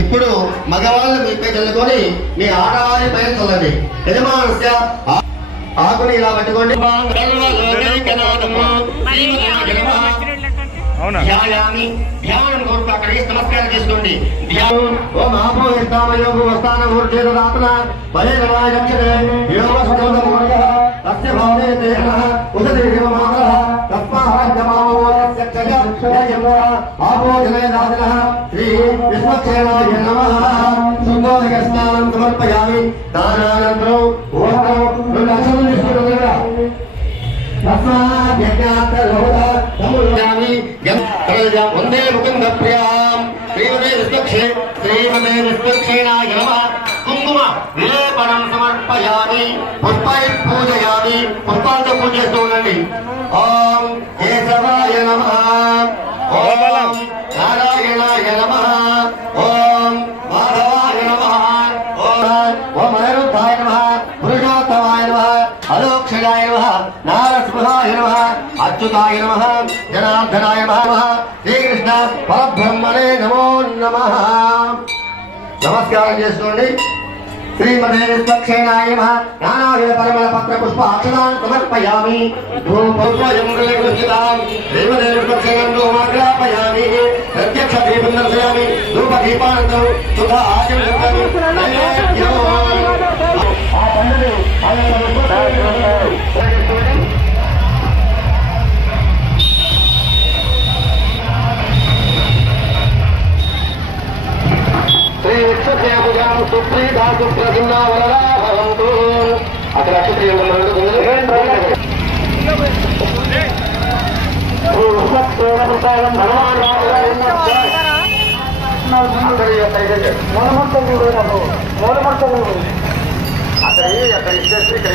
ఇప్పుడు మగవాళ్ళు మీపై చల్లుకొని మీ ఆడవారి పైన చల్లండి. యజమానస్య ఆకుని ఇలా పట్టుకోండి. ధ్యానం కోరుకు అక్కడ నమస్కారం చేసుకోండి. ఓం ఆపోహిస్తామయోగు వస్తాన ఊర్జేదాతన బలే నమాయ దక్షిణే యోగ సుజోదమోయ తస్య భావే దేహః ఉదతి విమమానః తస్మాహ్యమామోదస్య క్షయయం ఆపోజనయదాతనః శ్రీ విశ్వక్షేణాయ నమః. సుందోదక స్నానం సమర్పయామి. దానానంతరం ఓం లక్ష్మీ విష్ణుదేవ వందే ముకుంద ప్రియాం శ్రీమదే విశ్వక్షేణాయ నమః. కుంకుమ విలేపనం సమర్పయామి. పుష్పై పూజయామి. పుష్పాలతో పూజ చేస్తూ ఉండండి. ఓం కేశవాయ నమః. ఓం నారాయణాయ నమః. ఓం మాధవాయ నమః. ఓం అనిరుద్ధాయ నమః. పురుషోత్తమాయ నమః. అలోక్షయాయ నమః. నారసింహాయ నమః. అచ్యుతాయ నమః. జనార్దనాయ నమః. శ్రీకృష్ణ పరబ్రహ్మణే నమో నమః. నమస్కారం చేసుకోండి. శ్రీమదే విశ్వక్షేణాయ నమః. నానావిధ పరిమళ పత్ర పుష్ప అక్షతాన్ సమర్పయామి. శ్రీమదే విశ్వక్షేణం ధూమాగ్రాపయామి. ప్రత్యక్ష దీపం దర్శయామి. ధూప దీపానందం సుధ ఆచరించామి. శ్రీ విశ్వదేవజాం సుప్రీతా సుప్రసన్నా వరదా భవంతు. అక్కడ అక్కడ ఇచ్చేసి ఇక్కడ